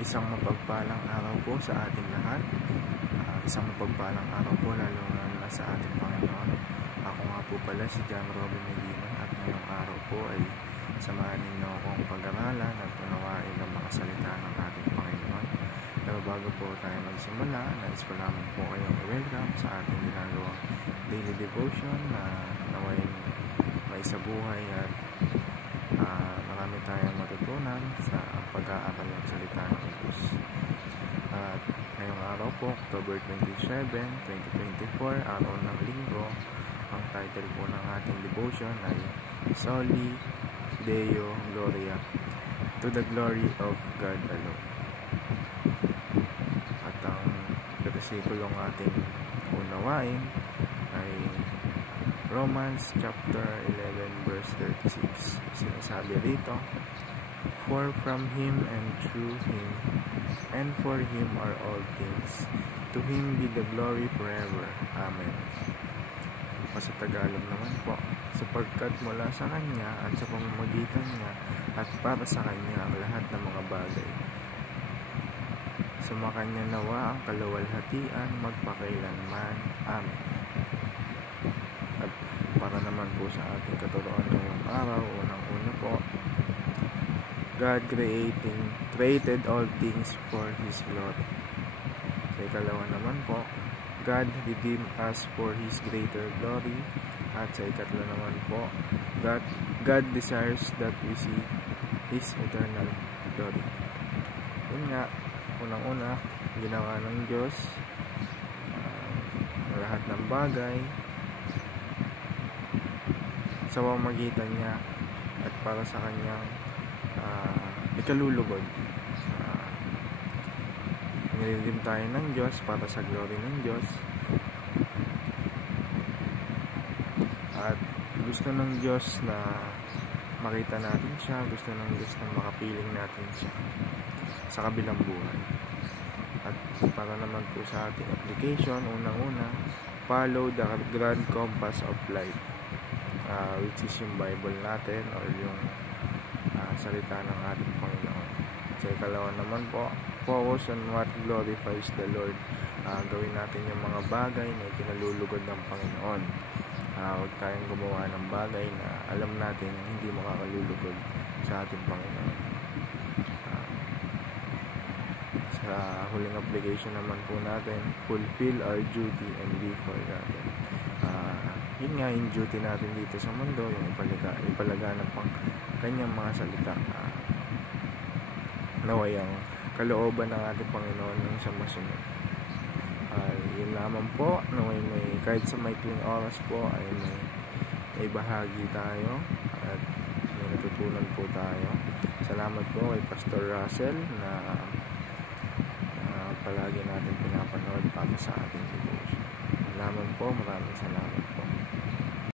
Isang mapagpalang araw po sa ating lahat. Isang mapagpalang araw po lalo na sa ating Panginoon. Ako nga po pala si John Robin Medina at ngayong araw po ay samahan ninyo akong pag-aralan at unawain ang mga salita ng ating Panginoon. Pero bago po tayo magsimula, nais ko lamang po kayong i-welcome sa ating ginagawang daily devotion na naway may sa buhay at marami tayong matutunan sa pag-aaral ng salita ng Diyos. At ngayong araw po, October 27, 2024, araw ng linggo, ang title po ng ating devotion ay Soli Deo Gloria, to the glory of God alone. At ang versikulong ating unawain ay Romans chapter 11 verse 36. Sinasabi rito, for from Him and through Him and for Him are all things. To Him be the glory forever. Amen. O sa Tagalog naman po, sapagkat mula sa Kanya at sa pamamagitan niya at para sa Kanya ang lahat ng mga bagay. Sumakanya nawa ang kaluwalhatian magpakailanman. Amen. At para naman po sa ating katuroan ngayong araw, unang-una po, God created all things for His glory. Sa ikalawa naman po, God redeemed us for His greater glory. At sa ikatlo naman po, God desires that we see His eternal glory. Yun nga, unang-una, ginawa ng Diyos lahat ng bagay sa pamamagitan niya at para sa Kanyang ikalulugod. Nililim tayo ng Diyos para sa glory ng Diyos. At gusto ng Diyos na makita natin siya, gusto ng Diyos na makapiling natin siya sa kabilang buhay. At para naman po sa ating application, unang-una, follow the grand compass of life, which is yung Bible natin or yung salita ng ating Panginoon. Sa ikalawa naman po, focus on what glorifies the Lord. Gawin natin yung mga bagay na ikinalulugod ng Panginoon. Huwag tayong gumawa ng bagay na alam natin hindi makakalulugod sa ating Panginoon. Sa huling application naman po natin, fulfill our duty and live for God. Yun nga yung duty natin dito sa mundo, yung ipalaganap ang Kanyang mga salita. Naway ang kalooban ng ating Panginoon ng sa masunod. Yun lamang po, naway kahit sa maikling oras po ay may bahagi tayo at may natutunan po tayo. Salamat po kay Pastor Russell na palagi natin pinapanood para sa ating devotion. Salamat po, maraming salamat po.